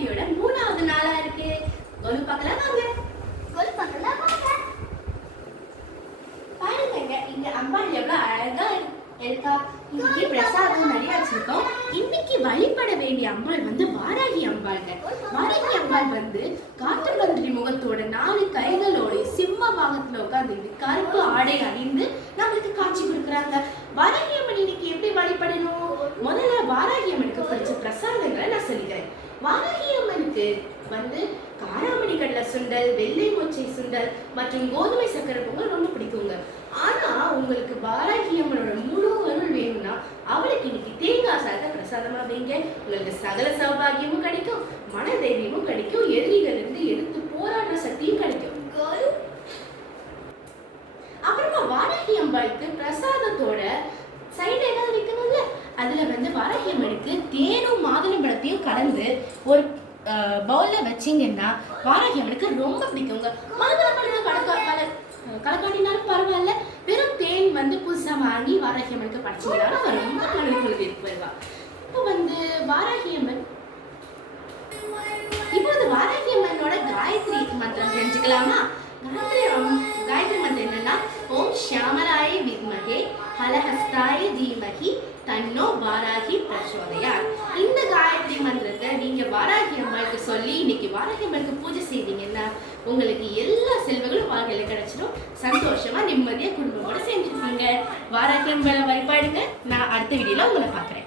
நவராத்திரியோட 3வது நாளா இருக்கு. கொலு பார்க்கலாம் வாங்க. கொலு பார்க்கலாம் வாங்க. பாருங்க இங்க அம்பாள் எவ்வளவு அழகா இருக்கா. இன்னைக்கு பிரசாதம் நிறைய வச்சிருக்கோம். இன்னைக்கு வழிபட வேண்டிய அம்பாள் வந்து வாராகி அம்பாள்ங்க. வாராகி அம்பாள் வந்து காட்டு மந்திரி முகத்தோட 4 கைகளோட சிம்ம வாகனத்துல உட்கார்ந்து கருப்பு ஆடை அணிந்து நம்மளுக்கு காட்சி கொடுக்குறாங்க. வாராகி அம்மன் இன்னைக்கு எப்படி வழிபடணும்? முதல்ல வாராகி அம்மனுக்கு பிடிச்ச பிரசாதங்களை நான் சொல்லிக்கிறேன். வாராகி அம்மனுக்கு வந்து காராமணி கடலை சுண்டல், வெள்ளை மொச்சை சுண்டல் மற்றும் கோதுமை சக்கரை பொங்கல் ரொம்ப பிடிக்குங்க. ஆனா உங்களுக்கு வாராகி அம்மனோட முழு அருள் வேணும்னா அவளுக்கு இன்னைக்கு தேங்காய் சாதத்தை பிரசாதமா வைங்க. உங்களுக்கு சகல சௌபாகியமும் கிடைக்கும், மன தைரியமும் கிடைக்கும், எதிரிகள் இருந்து எடுத்து போராடுற சக்தியும் கிடைக்கும். அப்புறமா வாராகி அம்பாளுக்கு பிரசாதத்தோட சைடு ஏதாவது வைக்கணும்ல, அதுல வந்து வாராகி அம்மனுக்கு தேனும் மாதுளம்பழத்தையும் கலந்து ஒரு பவுல்ல வச்சிங்கன்னா வாராகி அம்மனுக்கு ரொம்ப பிடிக்குங்க. மாதுளம்பழம் கலக்காட்டினாலும் பரவாயில்ல, வெறும் தேன் வந்து புதுசா வாங்கி வாராகி அம்மனுக்கு படைச்சிங்கனாலும் ரொம்ப மனதிற்கு வருவா. இப்போ வந்து வாராகி அம்மன் வாராகி அம்மனோட காயத்ரி மந்திரம் தெரிஞ்சுக்கலாமா? காயத்ரி மந்திரம் என்னன்னா, ஓம் ஷியாமலாய வித்மஹே ஹலஹஸ்தாய தீமஹி தன்னோ வாராகி பிரச்சோதயாத். இந்த காயத்ரி மந்திரத்தை நீங்க வாராகி அம்மாளுக்கு சொல்லி இன்னைக்கு வாராகி அம்மாளுக்கு பூஜை செய்வீங்கன்னா உங்களுக்கு எல்லா செல்வங்களும் வாழ்க்கையில கிடைச்சிடும். சந்தோஷமா நிம்மதியா குடும்பமோட செஞ்சுருப்பீங்க. வாராகி அம்மாளை வழிபாடுங்க. நான் அடுத்த வீடியோல உங்களை பாக்குறேன்.